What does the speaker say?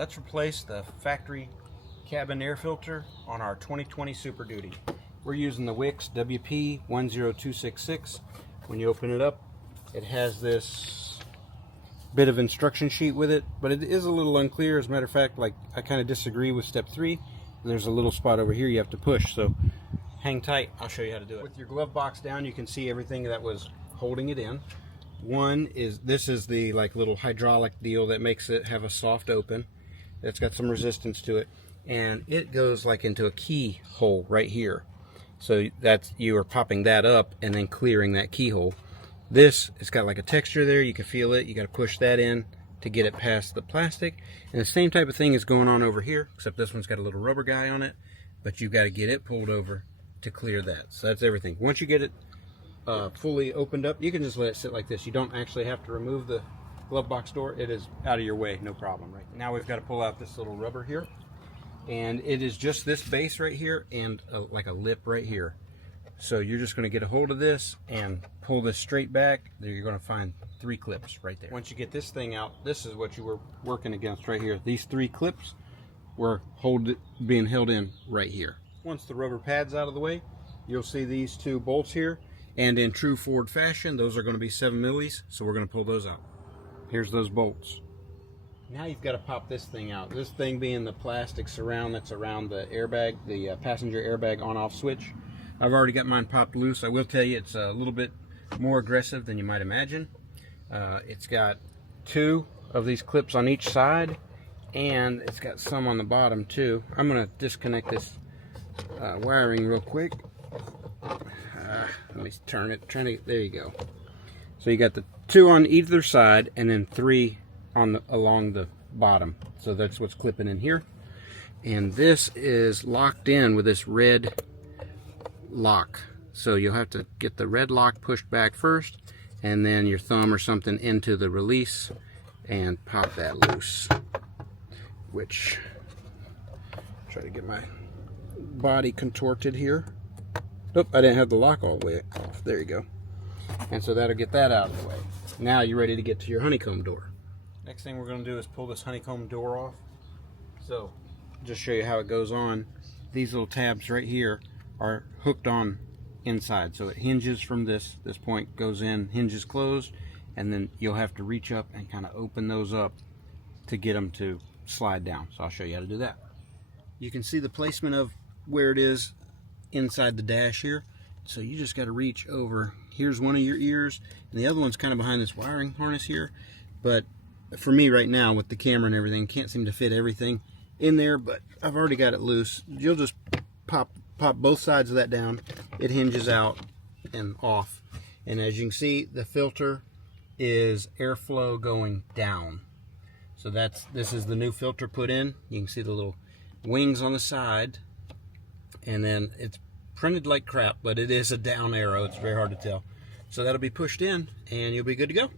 Let's replace the factory cabin air filter on our 2020 Super Duty. We're using the Wix WP10266. When you open it up, it has this bit of instruction sheet with it, but it is a little unclear. As a matter of fact, like, I kind of disagree with step 3. There's a little spot over here you have to push, so hang tight. I'll show you how to do it. With your glove box down, you can see everything that was holding it in. One is, this is the like little hydraulic deal that makes it have a soft open. It's got some resistance to it, and it goes like into a keyhole right here. So that's, you are popping that up and then clearing that keyhole. This, it's got like a texture there, you can feel it. You got to push that in to get it past the plastic. And the same type of thing is going on over here, except this one's got a little rubber guy on it, but you've got to get it pulled over to clear that. So that's everything. Once you get it fully opened up, you can just let it sit like this. You don't actually have to remove the glove box door. It is out of your way, no problem. Right now we've got to pull out this little rubber here, and it is just this base right here and like a lip right here. So you're just going to get a hold of this and pull this straight back. There you're going to find 3 clips right there. Once you get this thing out, this is what you were working against right here. These 3 clips were being held in right here. Once the rubber pad's out of the way, you'll see these 2 bolts here, and in true Ford fashion, those are going to be 7 millis, so we're going to pull those out. Here's those bolts. Now you've got to pop this thing out. This thing being the plastic surround that's around the airbag, the passenger airbag on-off switch. I've already got mine popped loose. I will tell you, it's a little bit more aggressive than you might imagine. It's got 2 of these clips on each side, and it's got some on the bottom too. I'm going to disconnect this wiring real quick. Let me turn it. There you go. So you got the 2 on either side, and then 3 on along the bottom. So that's what's clipping in here. And this is locked in with this red lock. So you'll have to get the red lock pushed back first, and then your thumb or something into the release and pop that loose. Which, try to get my body contorted here. Nope, I didn't have the lock all the way off. There you go. And so that'll get that out of the way. Now you're ready to get to your honeycomb door. Next thing we're going to do is pull this honeycomb door off. So, just show you how it goes on. These little tabs right here are hooked on inside. So it hinges from this point, goes in, hinges closed, and then you'll have to reach up and kind of open those up to get them to slide down. So I'll show you how to do that. You can see the placement of where it is inside the dash here. So you just got to reach over. Here's one of your ears, and the other one's kind of behind this wiring harness here. But for me right now, with the camera and everything, can't seem to fit everything in there, but I've already got it loose. You'll just pop both sides of that down. It hinges out and off. And as you can see, the filter is airflow going down. So this is the new filter put in. You can see the little wings on the side, and then it's printed like crap, but it is a down arrow. It's very hard to tell. So that'll be pushed in, and you'll be good to go.